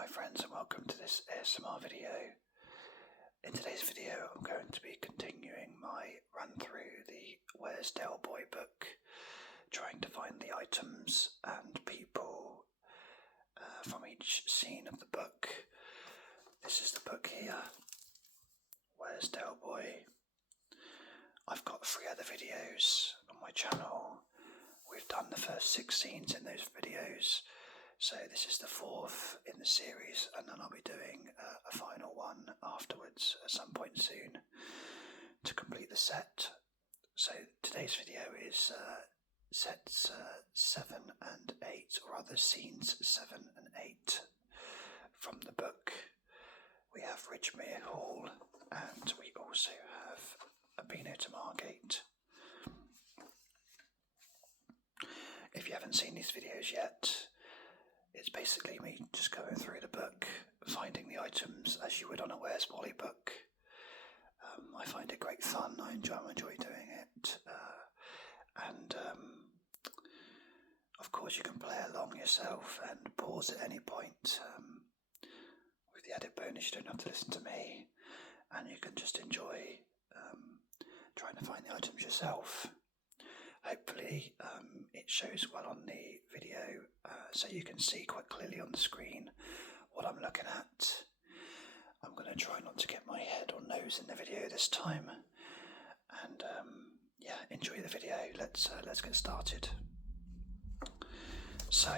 my friends, and welcome to this ASMR video. In today's video I'm going to be continuing my run through the Where's Del Boy book, trying to find the items and people from each scene of the book. This is the book here, Where's Del Boy. I've got 3 other videos on my channel. We've done the first 6 scenes in those videos. So this is the 4th in the series, and then I'll be doing a final one afterwards at some point soon to complete the set. So today's video is sets 7 and 8, or rather scenes 7 and 8 from the book. We have Ridgemere Hall, and we also have Abino to Margate. If you haven't seen these videos yet, it's basically me just going through the book, finding the items as you would on a Where's Wally book. I find it great fun. I enjoy doing it, and of course you can play along yourself and pause at any point. With the added bonus, you don't have to listen to me, and you can just enjoy trying to find the items yourself. Hopefully it shows well on the video, so you can see quite clearly on the screen what I'm looking at. I'm going to try not to get my head or nose in the video this time, and yeah, enjoy the video. Let's get started. So,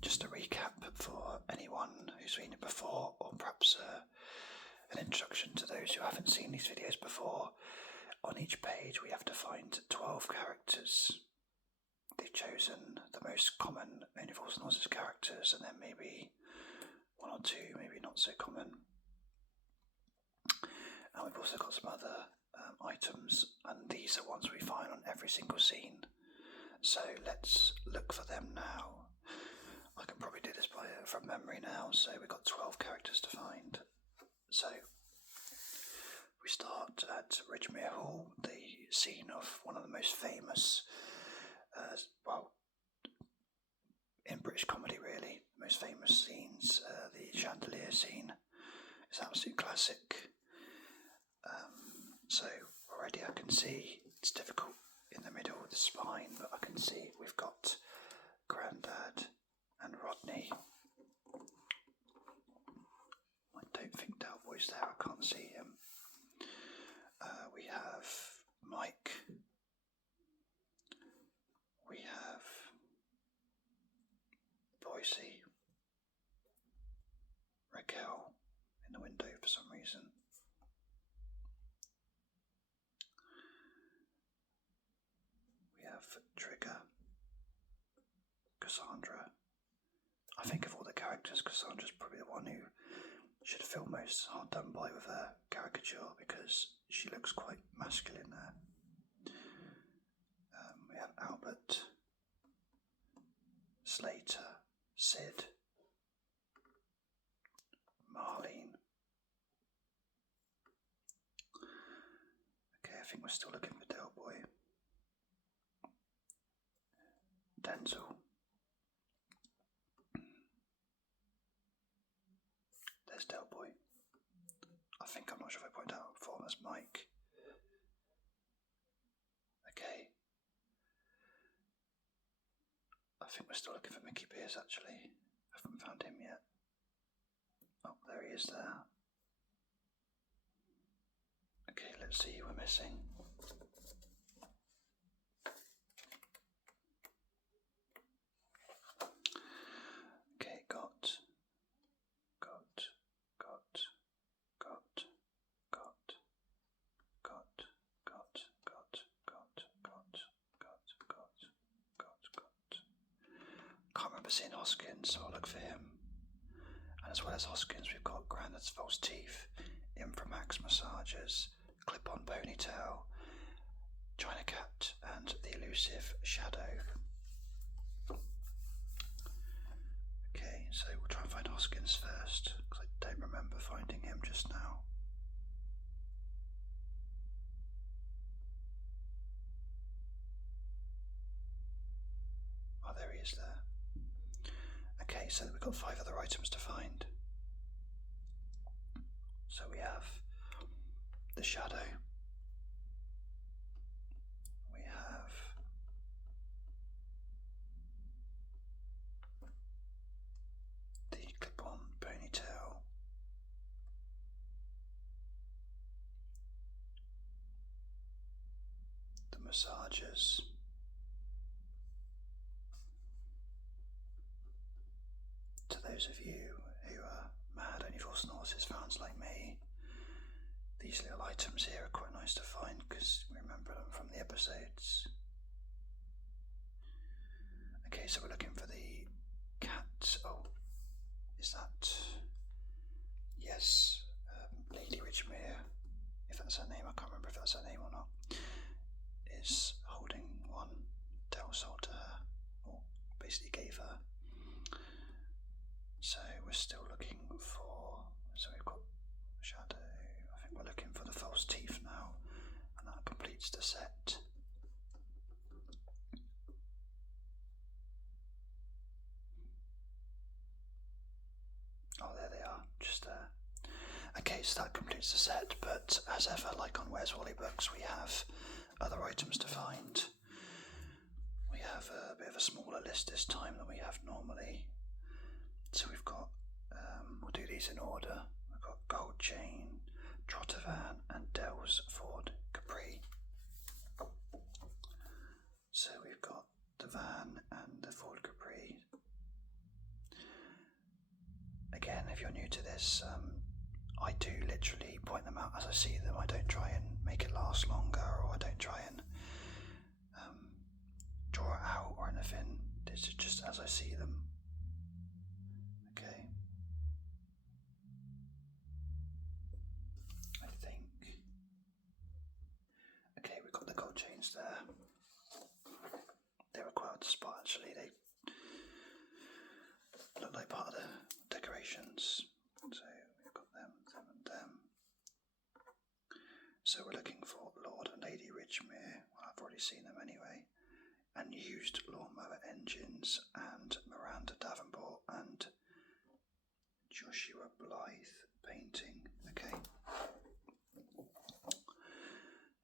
just a recap for anyone who's seen it before, or perhaps an introduction to those who haven't seen these videos before. On each page we have to find 12 characters. They've chosen the most common Universal Noises characters, and then maybe 1 or 2 maybe not so common. And we've also got some other items, and these are ones we find on every single scene. So let's look for them now. I can probably do this from memory now. So we've got 12 characters to find. So we start at Ridgemere Hall, the scene of one of the most famous, in British comedy really, most famous scenes, the chandelier scene. It's an absolute classic. So already I can see it's difficult in the middle with the spine, but I can see we've got Grandad and Rodney. I don't think Del Boy's there, I can't see him. We have Mike, we have Boise, Raquel in the window for some reason. We have Trigger, Cassandra. I think of all the characters, Cassandra's probably the one who should feel most hard done by with her caricature, because she looks quite masculine there. We have Albert, Slater, Sid, Marlene. Okay, I think we're still looking for Del Boy. Denzel. There's Del Boy. I'm not sure if I pointed out before, that's Mike. Okay. I think we're still looking for Mickey Pierce actually. Haven't found him yet. Oh, there he is there. Okay, let's see who we're missing. Okay, got. Seeing Hoskins, so I'll look for him. And as well as Hoskins, we've got Grandad's false teeth, Inframax massages, clip-on ponytail, China Cat, and the elusive Shadow. Okay, so we'll try and find Hoskins first, because I don't remember finding him just now. Oh, there he is there. Okay, so we've got 5 other items to find. So we have the shadow, we have the clip-on ponytail, the massagers, to those of you who are mad only for Snortis fans like me, these little items here are quite nice to find because we remember them from the episodes. Okay, so we're looking for the cat. Oh, is that? Yes, Lady Richmere, if that's her name, I can't remember if that's her name or not, is holding one Del sold to her, or basically gave her. So we're still looking for, so we've got shadow, I think we're looking for the false teeth now, and that completes the set. Oh, there they are, just there. Okay, so that completes the set, but as ever, like on Where's Wally Books, we have other items to find. We have a bit of a smaller list this time than we have normally. So we've got, we'll do these in order. We've got Gold Chain, Trottervan, and Dell's Ford Capri. So we've got the van and the Ford Capri. Again, if you're new to this, I do literally point them out as I see them. I don't try and make it last longer, or I don't try and draw it out or anything. This is just as I see them. Okay. I think. Okay, we've got the gold chains there. They were quite hard to spot actually. They look like part of the decorations. So we've got them and them. So we're looking for Lord and Lady Richmere. Well, I've already seen them anyway. And used lawnmower engines, and Miranda Davenport and Joshua Blythe painting. Okay.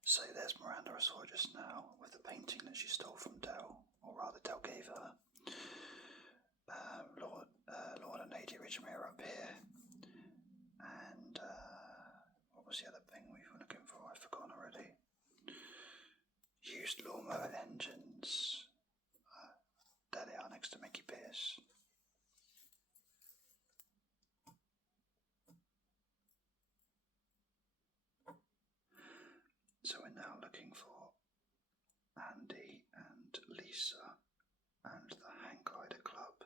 So there's Miranda I saw just now with the painting that she stole from Dell, or rather Dell gave her. Lord and Lady Richmere up here. And what was the other thing we were looking for? I've forgotten already. Used lawnmower engines. There they are next to Mickey Pierce. So we're now looking for Andy and Lisa and the Hang Glider Club,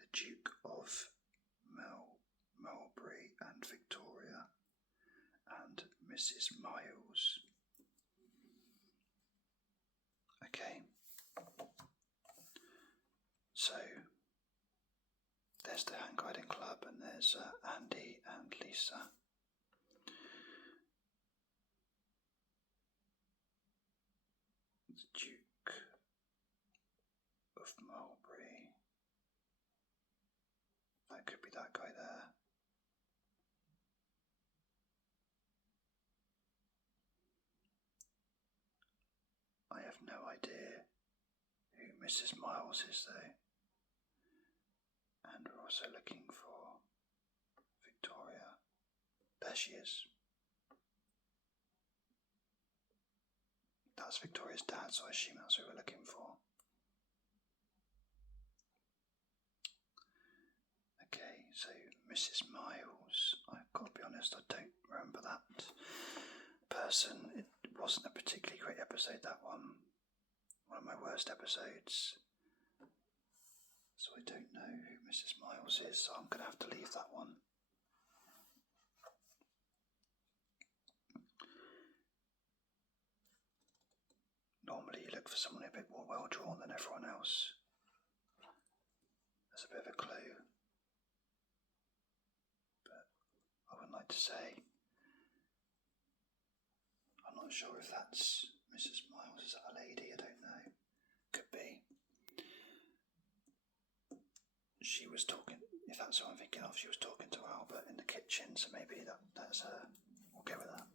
the Duke of Melbury and Victoria, and Mrs. Miles. Okay, so there's the Hang Gliding Club, and there's Andy and Lisa. The Duke of Mulberry. That could be that guy there. I have no idea who Mrs. Miles is though. And we're also looking for Victoria. There she is. That's Victoria's dad, so I assume that's who we're looking for. Okay, so Mrs. Miles. I've got to be honest, I don't remember that person. It wasn't a particularly great episode, that one. One of my worst episodes. So I don't know who Mrs. Miles is, so I'm going to have to leave that one. Normally you look for someone a bit more well drawn than everyone else. There's a bit of a clue. But I wouldn't like to say. I'm not sure if that's Mrs. Miles. Is that a lady? I don't know. Could be. She was talking, if that's what I'm thinking of, she was talking to Albert in the kitchen, so maybe that's her. We'll go with that.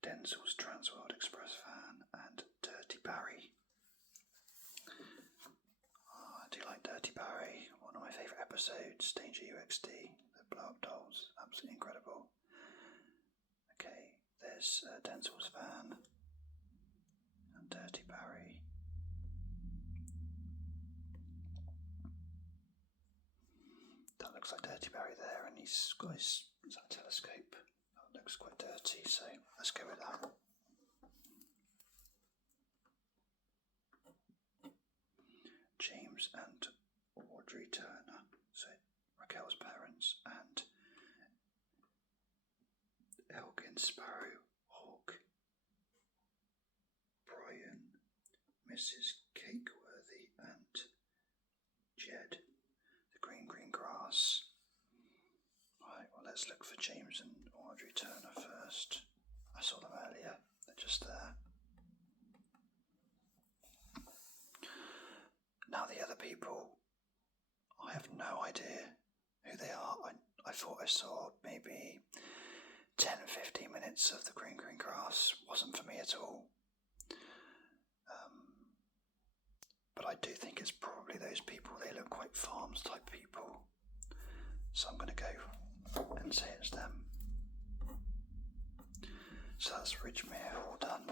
Denzel's Transworld Express fan and Dirty Barry. I do like Dirty Barry, one of my favourite episodes. Danger UXD, the blow up dolls, absolutely incredible. Okay, there's Denzel's fan and Dirty Barry. That looks like Dirty Barry there, and he's got his telescope. That looks quite dirty, so let's go with that. James and Audrey Turner, so Raquel's parents, and Elgin Sparrow, Hawk, Brian, Mrs. Cakeworthy, and Jed, the green grass. Right, well, let's look for James and Audrey Turner first. I saw them earlier, they're just there. Now the other people, I have no idea who they are. I thought I saw maybe 10-15 minutes of the green grass. Wasn't for me at all. But I do think it's probably those people. They look quite farms type people. So I'm going to go and say it's them. So that's Ridgemere all done.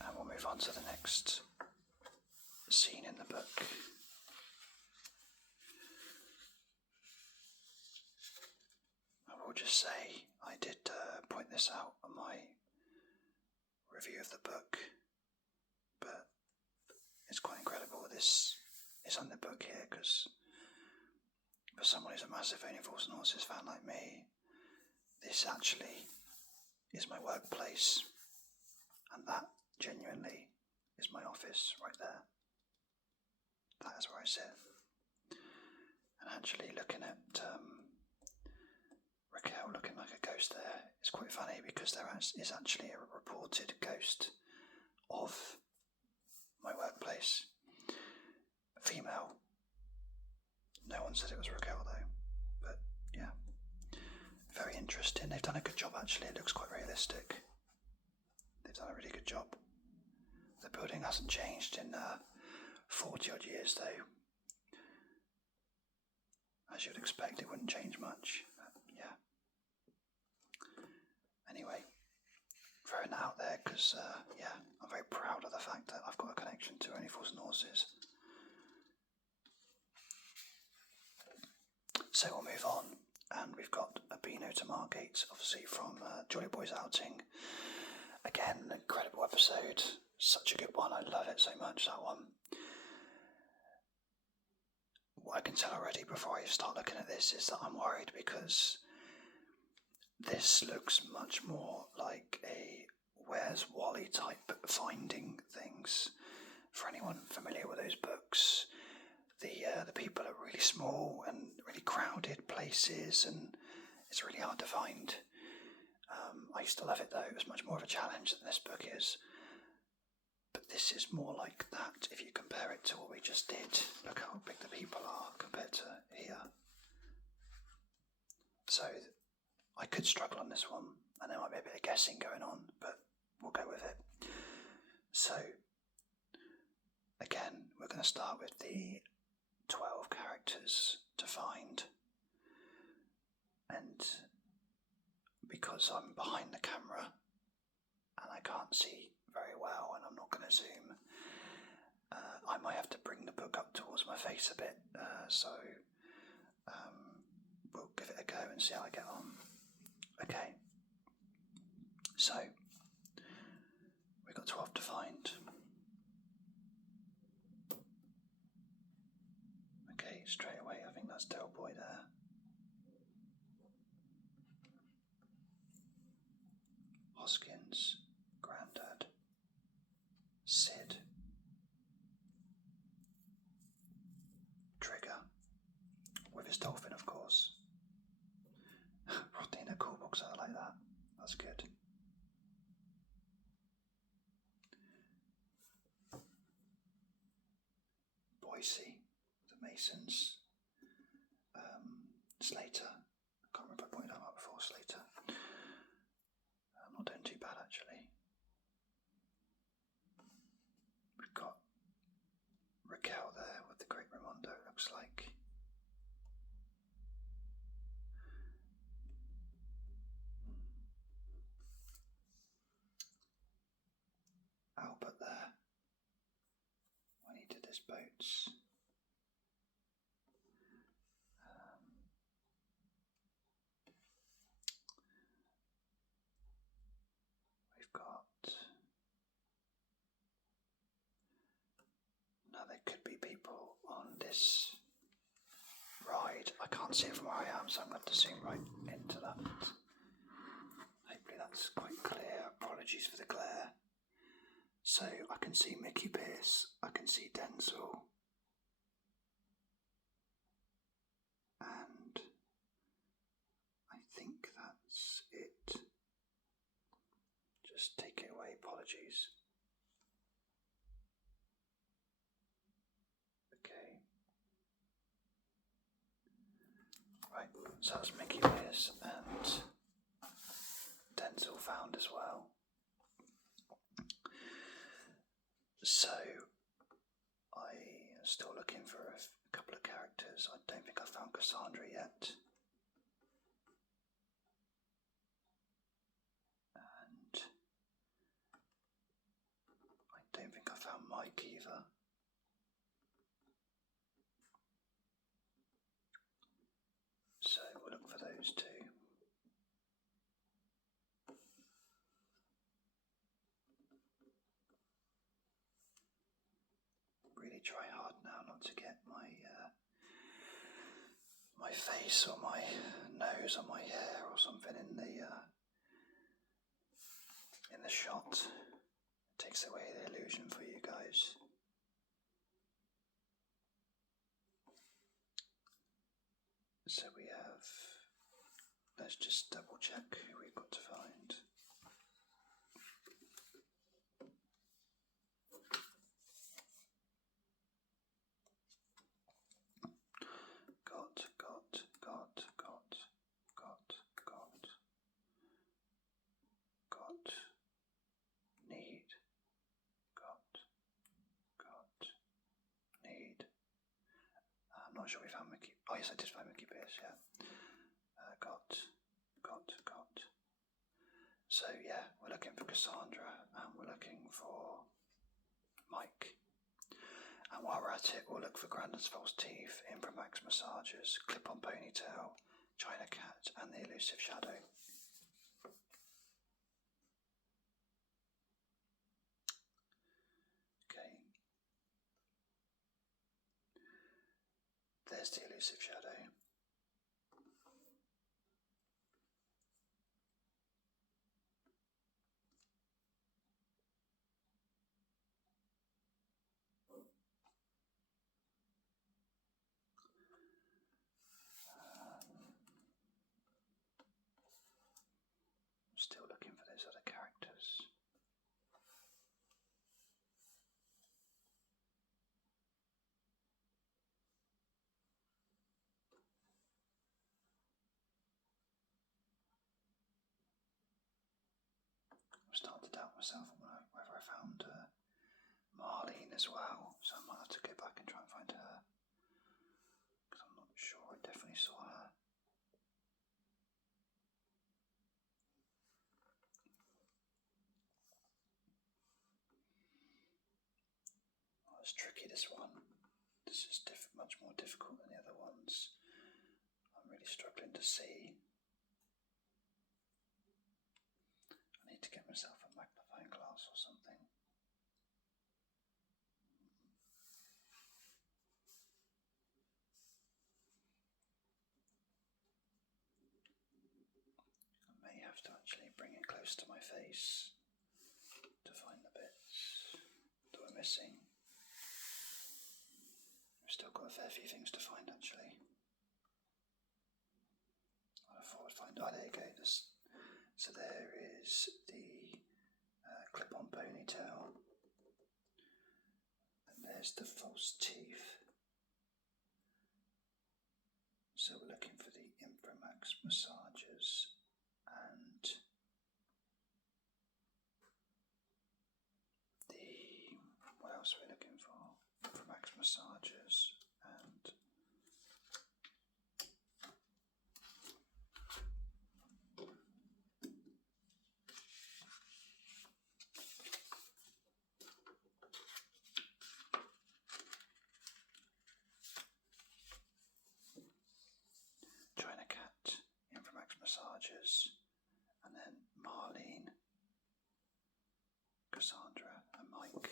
And we'll move on to the next scene in the book. I will just say I did point this out on my review of the book, but it's quite incredible this is on the book here, because for someone who's a massive Only Fools and Horses fan like me, this actually is my workplace, and that genuinely is my office right there. That is where I sit. And actually looking at Raquel looking like a ghost there is quite funny, because there is actually a reported ghost of my workplace. A female. No one said it was Raquel though. But yeah. Very interesting. They've done a good job actually. It looks quite realistic. They've done a really good job. The building hasn't changed in 40 odd years though. As you'd expect, it wouldn't change much. Yeah. Anyway, throwing that out there because, yeah, I'm very proud of the fact that I've got a connection to Only Fools and Horses. So we'll move on, and we've got a Beano to Margate, obviously from Jolly Boy's outing. Again, an incredible episode. Such a good one. I love it so much, that one. What I can tell already before I start looking at this is that I'm worried, because this looks much more like a Where's Wally type finding things. For anyone familiar with those books, the people are really small and really crowded places, and it's really hard to find. I used to love it though. It was much more of a challenge than this book is. But this is more like that if you compare it to what we just did. Look how big the people are compared to here. So I could struggle on this one, and there might be a bit of guessing going on, but we'll go with it. So again, we're going to start with the 12 characters to find, and because I'm behind the camera and I can't see very well and I'm not going to zoom, I might have to bring the book up towards my face a bit, so we'll give it a go and see how I get on. Okay, so we've got 12 to find. Okay, straight away I think that's Del Boy there. Hoskins, Grandad, Sid, Trigger, with his dolphin of course, Rodney Boise, the Masons, Slater. I can't remember if I pointed that out before. Slater. I'm not doing too bad actually. We've got Raquel there with the Great Raimondo, it looks like. Albert there when he did his boats. We've got. Now there could be people on this ride. I can't see it from where I am, so I'm going to zoom right into that. Hopefully that's quite clear. Apologies for the glare. So I can see Mickey Pearce, I can see Denzel, and I think that's it. Just take it away, apologies. Okay. Right, so that's Mickey Pearce and Denzel found as well. So, I'm still looking for a couple of characters. I don't think I found Cassandra yet. And I don't think I found Mike either. So, we'll look for those two. Really try hard now not to get my face or my nose or my hair or something in the shot. It takes away the illusion for you guys. So we have. Let's just double check who we've got to find. Need. I'm not sure we found Mickey. Oh yes, I did find Mickey Pearce, yeah. Got. So yeah, we're looking for Cassandra and we're looking for Mike. And while we're at it, we'll look for Grandin's false teeth, Imprimax massages, clip-on ponytail, China cat, and the elusive shadow. Okay. There's the elusive shadow. Still looking for those other characters. I'm starting to doubt myself on whether I found Marlene as well, so I might have to go back and try and find her, because I'm not sure I definitely saw her. Oh, it's tricky, this one. This is much more difficult than the other ones. I'm really struggling to see. I need to get myself a magnifying glass or something. I may have to actually bring it close to my face to find the bits that we're missing. We've still got a fair few things to find actually. I thought I'd find. Oh, there you go. So there is the clip-on ponytail, and there's the false teeth. Max Massages and what else are we looking for? Max Massages and China Cat, Inframax Massages, and then Marlene, Cassandra, and Mike.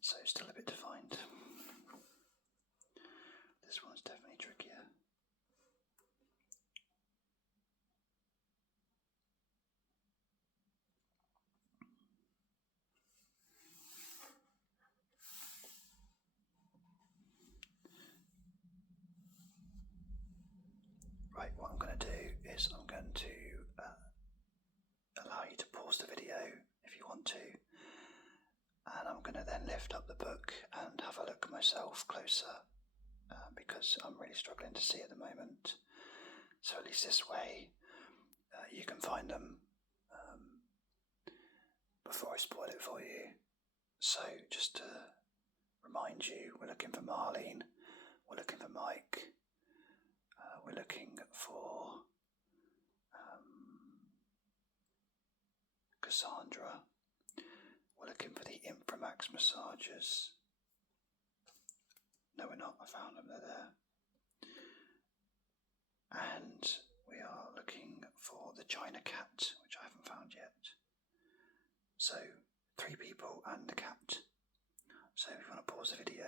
So still a bit to find. This one's definitely trickier. Right, what I'm going to do is I'm going to allow you to pause the video if you want to, and I'm going to then lift up the book and have a look myself closer because I'm really struggling to see at the moment. So at least this way you can find them before I spoil it for you. So just to remind you, we're looking for Marlene, we're looking for Mike, we're looking for Cassandra, we're looking for the Inframax Massages. No, we're not. I found them, they're there. And we are looking for the China Cat, which I haven't found yet. So 3 people and the cat. So if you want to pause the video,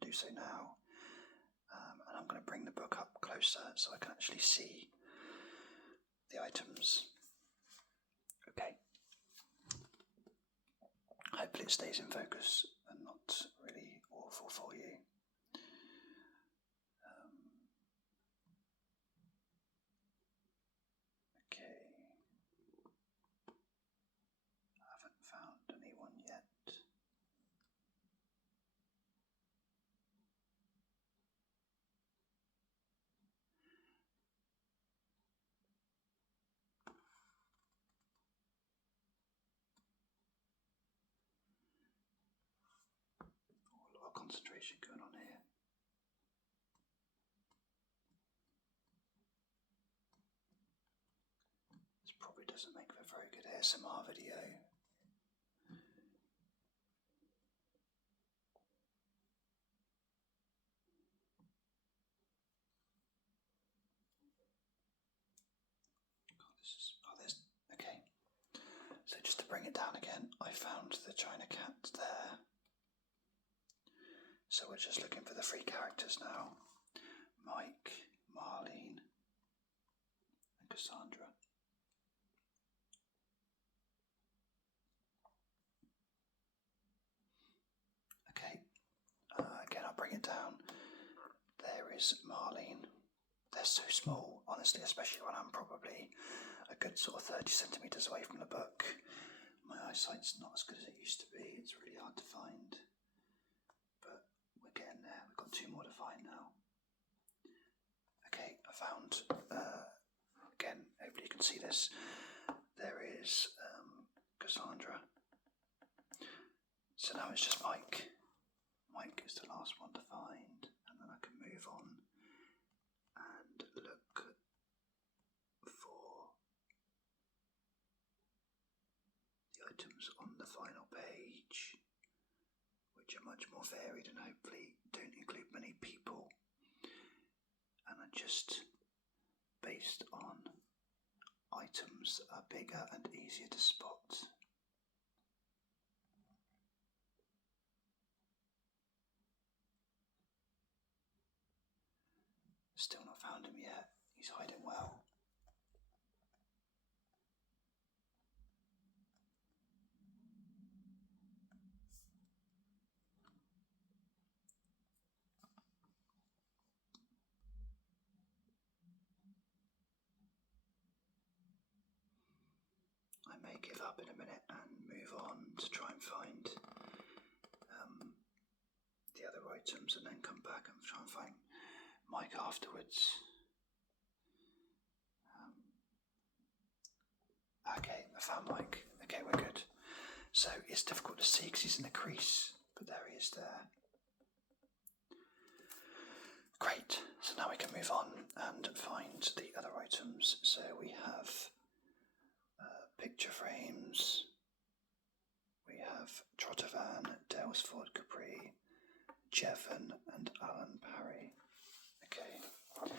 do so now. And I'm going to bring the book up closer so I can actually see the items. Okay. Hopefully it stays in focus and not really awful for you. Okay. I haven't found anyone yet. A lot of concentration going on here. This probably doesn't make for a very good ASMR video. Okay. So just to bring it down again, I found the China Cat there. So we're just looking for the 3 characters now. Mike, Marlene, and Cassandra. Okay, again I'll bring it down. There is Marlene. They're so small, honestly, especially when I'm probably a good sort of 30 centimetres away from the book. My eyesight's not as good as it used to be. It's really hard to find. But we're getting there. We've got 2 more to find now. Okay, I found, again, hopefully you can see this. There is Cassandra. So now it's just Mike. Mike is the last one to find, and then I can move on and look for the items on the final page, which are much more varied and hopefully don't include many people, and are just based on items that are bigger and easier to spot. Still not found him yet. He's hiding well. I may give up in a minute and move on to try and find the other items, and then come back and try and find mic afterwards. Okay, I found mic. Okay, we're good. So it's difficult to see because he's in the crease, but there he is there. Great, so now we can move on and find the other items. So we have picture frames, we have Trottervan, Dalesford Capri, Jevon and Alan Parry. Okay,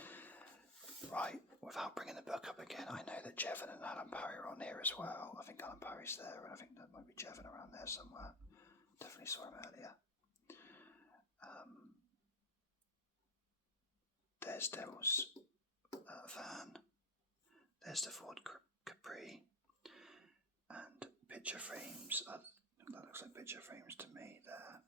right, without bringing the book up again, I know that Jevon and Alan Parry are on here as well. I think Alan Parry's there, and I think there might be Jevon around there somewhere. Definitely saw him earlier. There's Dell's van, there's the Ford Capri, and picture frames. That looks like picture frames to me there.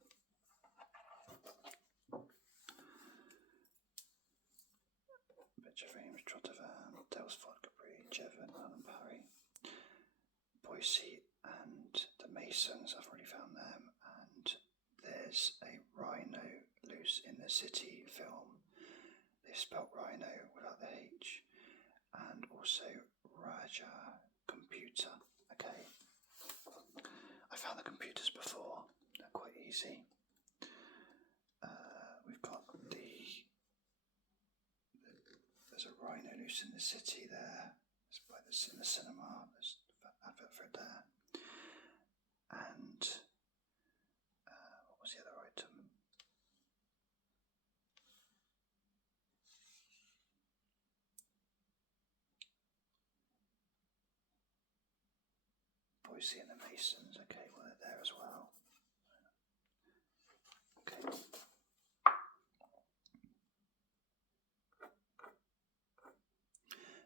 Picture frames, Trottervan, Dell's Ford Capri, Jevon, Alan Parry, Boise, and the Masons. I've already found them. And there's a rhino loose in the city film. They spelt rhino without the H, and also Raja computer. Okay, I found the computers before, they're quite easy. We've got there's a rhino loose in the city there. It's in the cinema. There's an advert for it there. And what was the other item? Boise and the Masons. Okay, well they're there as well. Okay.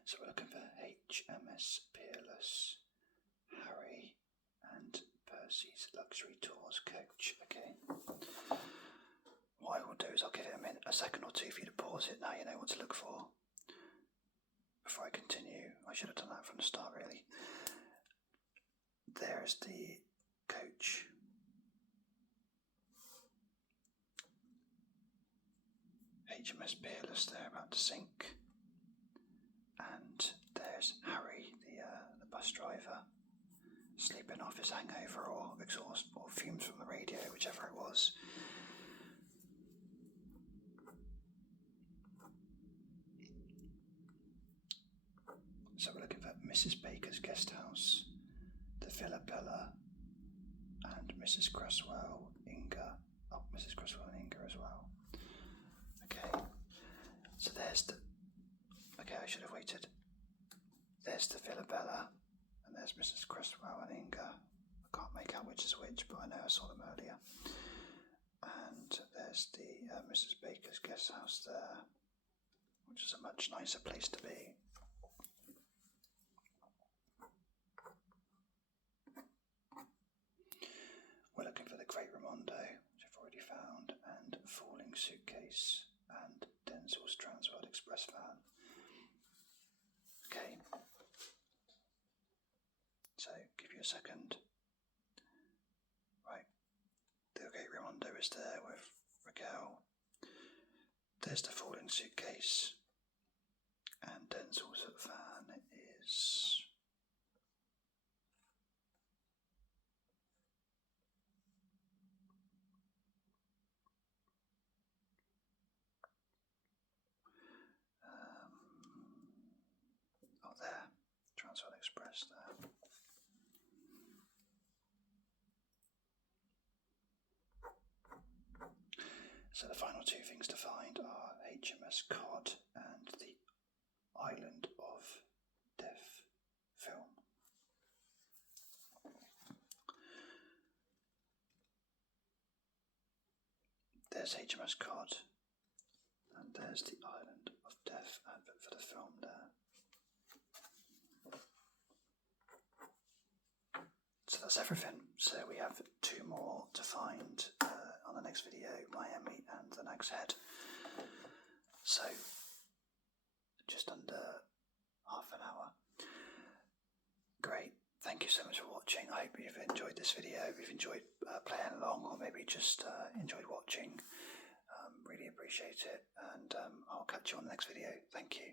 So we're looking for HMS Peerless, Harry and Percy's Luxury Tours coach. Okay. What I will do is I'll give it a second or two for you to pause it. Now you know what to look for. Before I continue, I should have done that from the start really. There's the coach. HMS Peerless there, about to sink. And there's Harry, the bus driver, sleeping off his hangover or exhaust or fumes from the radio, whichever it was. So we're looking for Mrs. Baker's guest house, the Villa Bella, and Mrs. Cresswell, Inga. Oh, Mrs. Cresswell and Inga as well. Okay, so there's the... Okay, I should have waited. There's the Villa Bella, and there's Mrs. Cresswell and Inga. I can't make out which is which, but I know I saw them earlier. And there's the Mrs. Baker's guest house there, which is a much nicer place to be. We're looking for the Great Raimondo, which I've already found, and Falling Suitcase, and Denzel's Transworld Express van. Okay, so give you a second. Right, the Great Raimondo is there with Raquel. There's the Falling Suitcase, and Denzel's van is... there, Transworld Express there. So the final two things to find are HMS Cod and the Island of Death film. There's HMS Cod, and there's the Island of Death advert for the film there. So that's everything. So we have two more to find on the next video, Miami and the Nag's Head. So just under half an hour. Great. Thank you so much for watching. I hope you've enjoyed this video. If you've enjoyed playing along, or maybe just enjoyed watching, really appreciate appreciate it, and I'll catch you on the next video. Thank you.